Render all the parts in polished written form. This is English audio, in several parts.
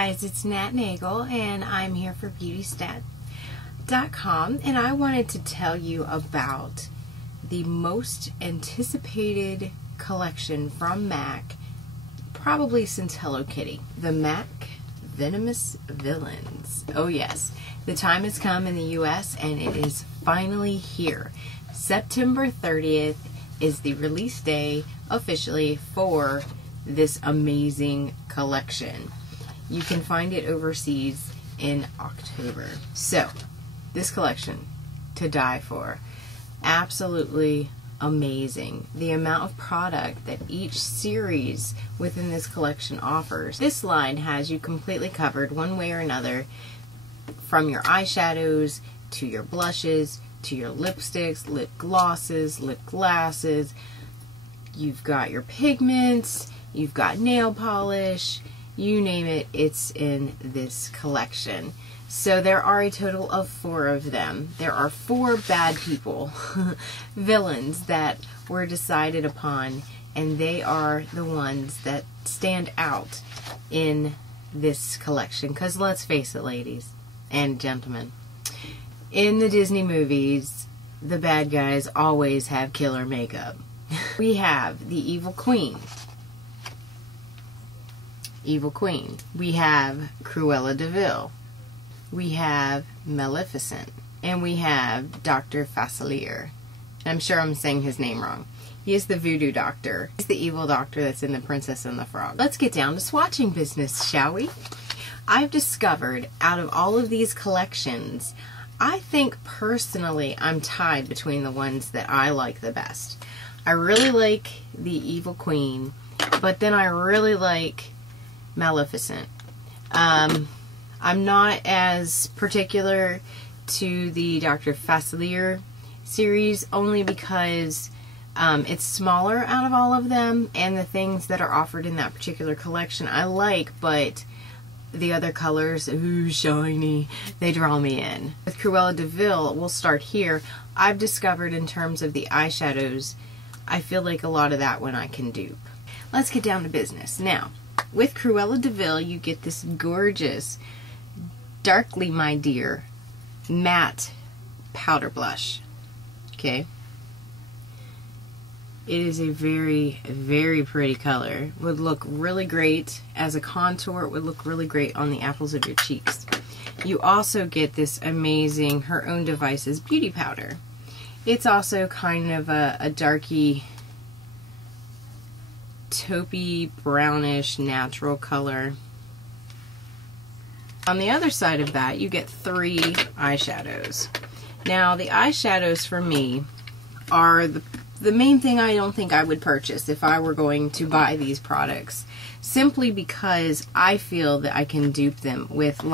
guys, it's Nat Nagel and I'm here for BeautyStat.com, and I wanted to tell you about the most anticipated collection from MAC probably since Hello Kitty. The MAC Venomous Villains. Oh yes, the time has come in the US and it is finally here. September 30th is the release day officially for this amazing collection. You can find it overseas in October. So, this collection, to die for. Absolutely amazing. The amount of product that each series within this collection offers. This line has you completely covered one way or another, from your eyeshadows to your blushes to your lipsticks, lip glosses, lip glasses. You've got your pigments, you've got nail polish, you name it, it's in this collection. So there are a total of 4 of them. There are 4 bad people, villains, that were decided upon, and they are the ones that stand out in this collection. Because let's face it, ladies and gentlemen, in the Disney movies, the bad guys always have killer makeup. We have the Evil Queen. Evil Queen. We have Cruella de Vil. We have Maleficent. And we have Dr. Facilier. I'm sure I'm saying his name wrong. He is the voodoo doctor. He's the evil doctor that's in The Princess and the Frog. Let's get down to swatching business, shall we? I've discovered out of all of these collections, I think personally I'm tied between the ones that I like the best. I really like the Evil Queen, but then I really like Maleficent. I'm not as particular to the Dr. Facilier series, only because it's smaller out of all of them, and the things that are offered in that particular collection I like, but the other colors, ooh, shiny, they draw me in. With Cruella de Vil, we'll start here. I've discovered in terms of the eyeshadows, I feel like a lot of that one I can dupe. Let's get down to business. Now, with Cruella de Vil, you get this gorgeous, Darkly My Dear, matte powder blush. Okay? It is a very, very pretty color. Would look really great as a contour. It would look really great on the apples of your cheeks. You also get this amazing Her Own Devices beauty powder. It's also kind of a darky, taupey, brownish, natural color. On the other side of that, you get 3 eyeshadows. Now, the eyeshadows for me are the main thing I don't think I would purchase if I were going to buy these products, simply because I feel that I can dupe them with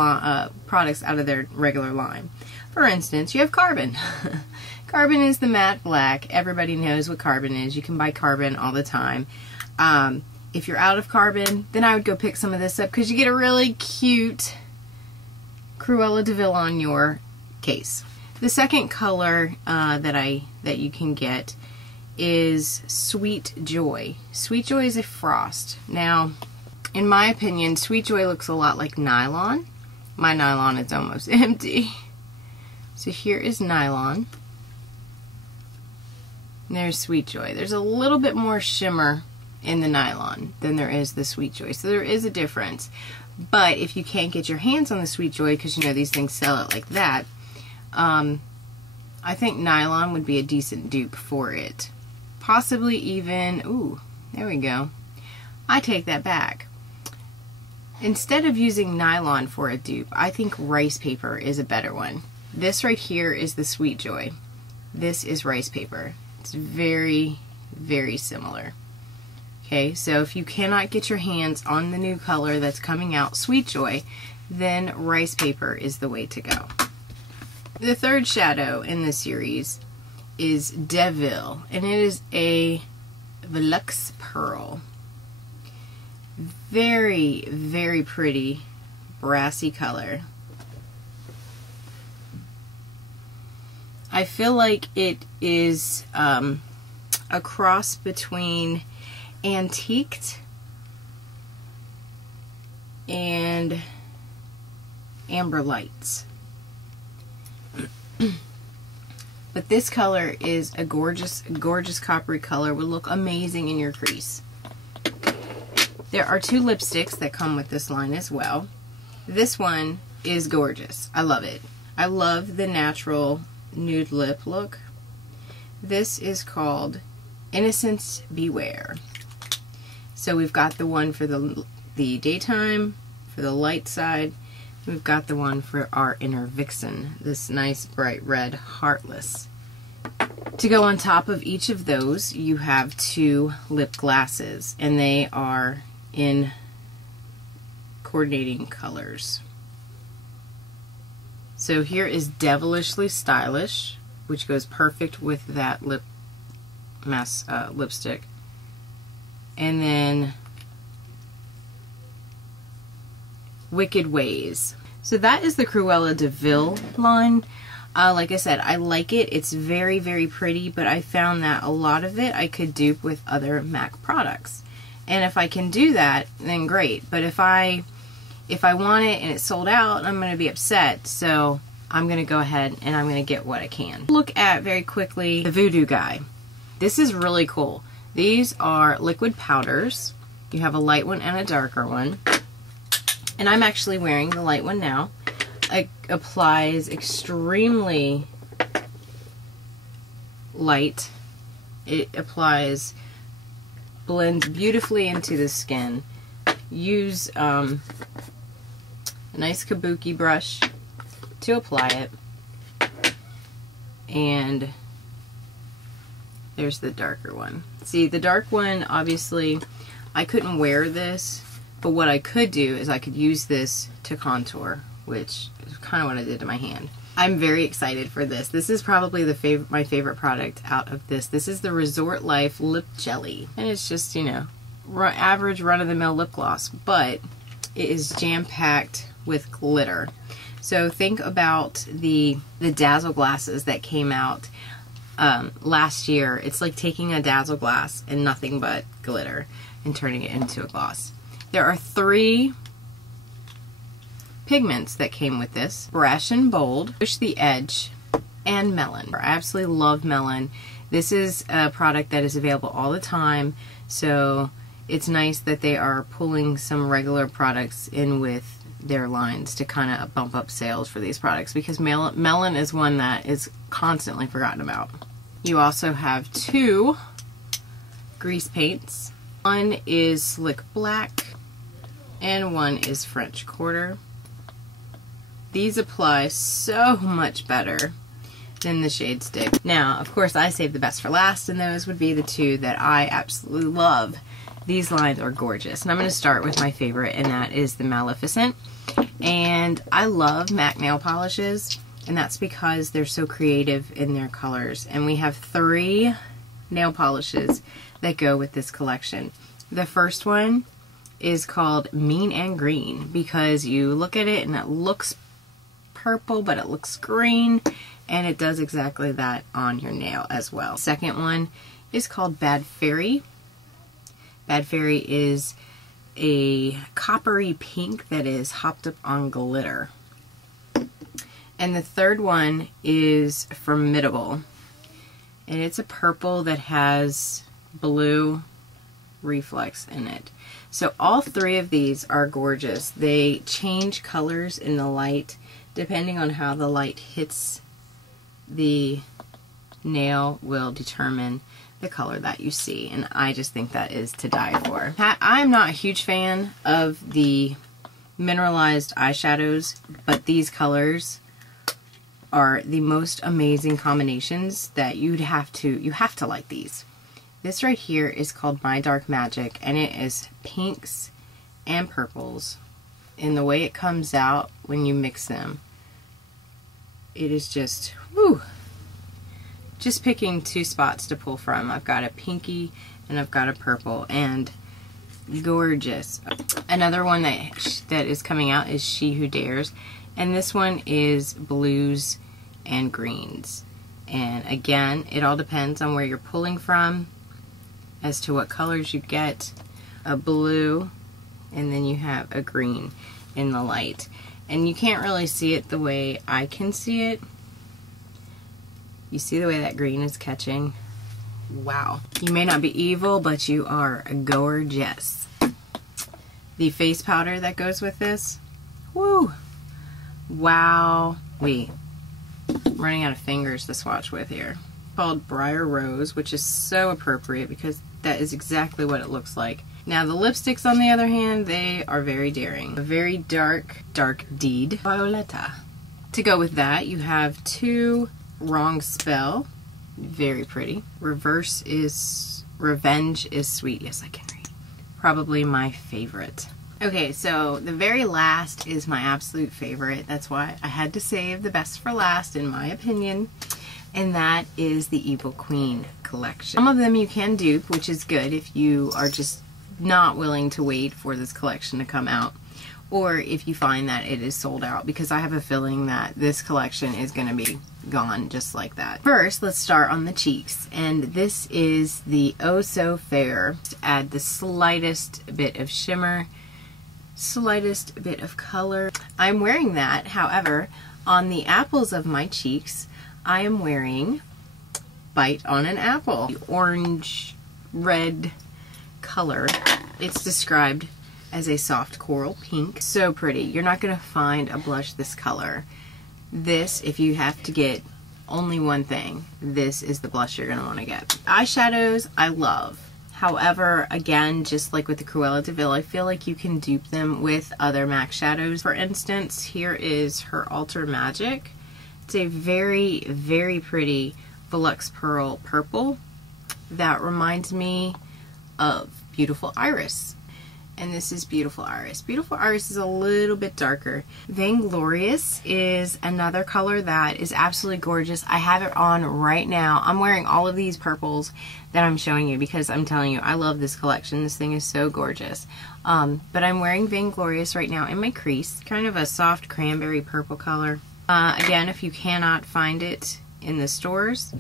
products out of their regular line. For instance, you have Carbon. Carbon is the matte black. Everybody knows what Carbon is. You can buy Carbon all the time. If you're out of Carbon, then I would go pick some of this up, because you get a really cute Cruella de Vil on your case. The second color that you can get is Sweet Joy. Sweet Joy is a frost. Now, in my opinion, Sweet Joy looks a lot like nylon. My nylon is almost empty. So here is nylon. And there's Sweet Joy. There's a little bit more shimmer in the nylon than there is the Sweet Joy. So there is a difference. But if you can't get your hands on the Sweet Joy, because you know these things sell it like that, I think nylon would be a decent dupe for it. Possibly even, ooh, there we go. I take that back. Instead of using nylon for a dupe, I think rice paper is a better one. This right here is the Sweet Joy. This is rice paper. It's very, very similar. Okay, so if you cannot get your hands on the new color that's coming out, Sweet Joy, then rice paper is the way to go. The third shadow in this series is Devil, and it is a Velux Pearl. Very, very pretty brassy color. I feel like it is a cross between antiqued and Amber Lights. But this color is a gorgeous, gorgeous coppery color. Would look amazing in your crease. There are 2 lipsticks that come with this line as well. This one is gorgeous. I love it. I love the natural nude lip look. This is called Innocence Beware. So we've got the one for the daytime, for the light side. We've got the one for our inner vixen, this nice bright red heartless. To go on top of each of those, you have 2 lip glasses, and they are in coordinating colors. So here is Devilishly Stylish, which goes perfect with that lipstick. And then Wicked Ways. So that is the Cruella de Vil line. Like I said, I like it. It's very, very pretty, but I found that a lot of it I could dupe with other MAC products. And if I can do that, then great. But if I want it and it's sold out, I'm going to be upset. So I'm going to go ahead and I'm going to get what I can. Look at very quickly the Voodoo Guy. This is really cool. These are liquid powders. You have a light one and a darker one. And I'm actually wearing the light one now. It applies extremely light. It blends beautifully into the skin. Use a nice kabuki brush to apply it. And there's the darker one. See, the dark one, obviously, I couldn't wear this, but what I could do is I could use this to contour, which is kind of what I did to my hand. I'm very excited for this. This is probably my favorite product out of this. This is the Resort Life Lip Jelly. And it's just, you know, average run-of-the-mill lip gloss, but it is jam-packed with glitter. So think about the Dazzle glasses that came out last year. It's like taking a Dazzle glass and nothing but glitter and turning it into a gloss. There are 3 pigments that came with this: Brash and Bold, Push the Edge, and Melon. I absolutely love Melon. This is a product that is available all the time, so it's nice that they are pulling some regular products in with their lines to kind of bump up sales for these products, because Melon is one that is constantly forgotten about. You also have 2 grease paints. One is Slick Black and one is French Quarter. These apply so much better than the shade stick. Now, of course, I saved the best for last, and those would be the 2 that I absolutely love. These lines are gorgeous, and I'm going to start with my favorite, and that is the Maleficent. And I love MAC nail polishes, and that's because they're so creative in their colors. And we have 3 nail polishes that go with this collection. The first one is called Mean and Green, because you look at it and it looks purple, but it looks green, and it does exactly that on your nail as well. Second one is called Bad Fairy. Bad Fairy is a coppery pink that is hopped up on glitter. And the third one is Formidable, and it's a purple that has blue reflex in it. So all 3 of these are gorgeous. They change colors in the light depending on how the light hits the nail, will determine the color that you see, and I just think that is to die for. I'm not a huge fan of the mineralized eyeshadows, but these colors are the most amazing combinations that you have to like these. This right here is called My Dark Magic, and it is pinks and purples, and the way it comes out when you mix them, it is just, whoo! Just picking 2 spots to pull from. I've got a pinky and I've got a purple, and gorgeous. Another one that is coming out is She Who Dares, and this one is blues and greens. And again, it all depends on where you're pulling from as to what colors you get. A blue, and then you have a green in the light. And you can't really see it the way I can see it. You see the way that green is catching? Wow. You may not be evil, but you are gorgeous. The face powder that goes with this. Woo! Wow. I'm running out of fingers to swatch with here. Called Briar Rose, which is so appropriate because that is exactly what it looks like. Now the lipsticks, on the other hand, they are very daring. A very dark, dark deed. Violetta. To go with that, you have two Wrong Spell. Very pretty. Revenge is Sweet. Yes, I can read. Probably my favorite. Okay, so the very last is my absolute favorite. That's why I had to save the best for last, in my opinion. And that is the Evil Queen collection. Some of them you can dupe, which is good if you are just not willing to wait for this collection to come out, or if you find that it is sold out, because I have a feeling that this collection is going to be gone just like that. First, let's start on the cheeks, and this is the Oh So Fair. Add the slightest bit of shimmer, slightest bit of color. I'm wearing that, however, on the apples of my cheeks, I am wearing Bite on an Apple. The orange, red color. It's described as a soft coral pink. So pretty. You're not going to find a blush this color. This, if you have to get only one thing, this is the blush you're going to want to get. Eyeshadows, I love. However, again, just like with the Cruella de Vil, I feel like you can dupe them with other MAC shadows. For instance, here is her Alter Magic. It's a very, very pretty Volux Pearl purple that reminds me of Beautiful Iris. And this is Beautiful Iris. Beautiful Iris is a little bit darker. Vainglorious is another color that is absolutely gorgeous. I have it on right now. I'm wearing all of these purples that I'm showing you because I'm telling you, I love this collection. This thing is so gorgeous. But I'm wearing Vainglorious right now in my crease. Kind of a soft cranberry purple color. Again, if you cannot find it in the stores,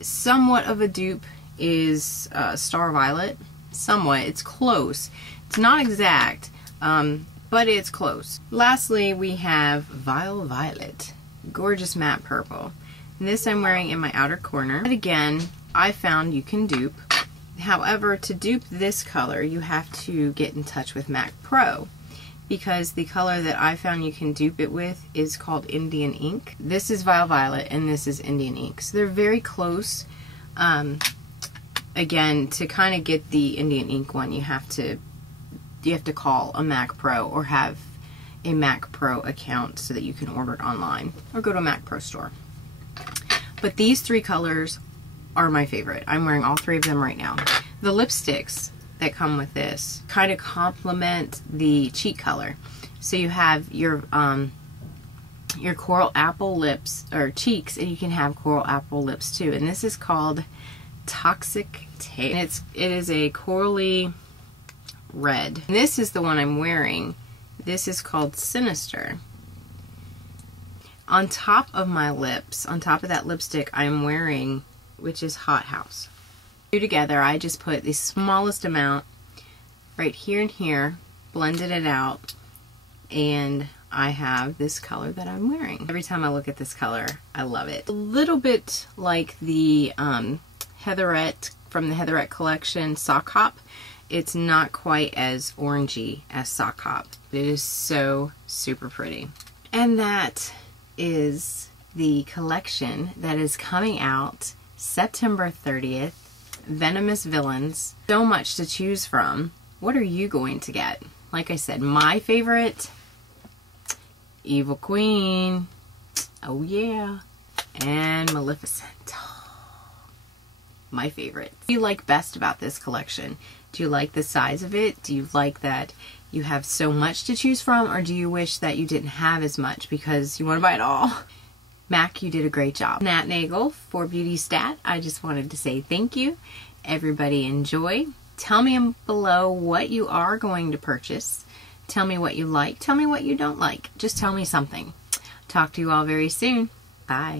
somewhat of a dupe is Star Violet. Somewhat. It's close. It's not exact, but it's close. Lastly, we have Vile Violet. Gorgeous matte purple. And this I'm wearing in my outer corner. And again, I found you can dupe. However, to dupe this color, you have to get in touch with MAC Pro, because the color that I found you can dupe it with is called Indian Ink. This is Vile Violet and this is Indian Ink. So they're very close. Again, to kind of get the Indian Ink one, you have to call a MAC Pro or have a MAC Pro account so that you can order it online or go to a MAC Pro store. But these three colors are my favorite. I'm wearing all three of them right now. The lipsticks that come with this kind of complement the cheek color. So you have your coral apple lips or cheeks, and you can have coral apple lips too. And this is called Toxic Taste. And it is a corally red. And this is the one I'm wearing. This is called Sinister. On top of my lips, on top of that lipstick, I'm wearing, which is Hot House. Together, I just put the smallest amount right here and here, blended it out, and I have this color that I'm wearing. Every time I look at this color, I love it. A little bit like the Heatherette from the Heatherette collection Sock Hop. It's not quite as orangey as Sock Hop, but it is so super pretty. And that is the collection that is coming out September 30th. Venomous Villains. So much to choose from. What are you going to get? Like I said, my favorite, Evil Queen. Oh yeah. And Maleficent. My favorite. What do you like best about this collection? Do you like the size of it? Do you like that you have so much to choose from? Or do you wish that you didn't have as much because you want to buy it all? MAC, you did a great job. Nat Nagel for Beauty Stat. I just wanted to say thank you. Everybody enjoy. Tell me below what you are going to purchase. Tell me what you like. Tell me what you don't like. Just tell me something. Talk to you all very soon. Bye.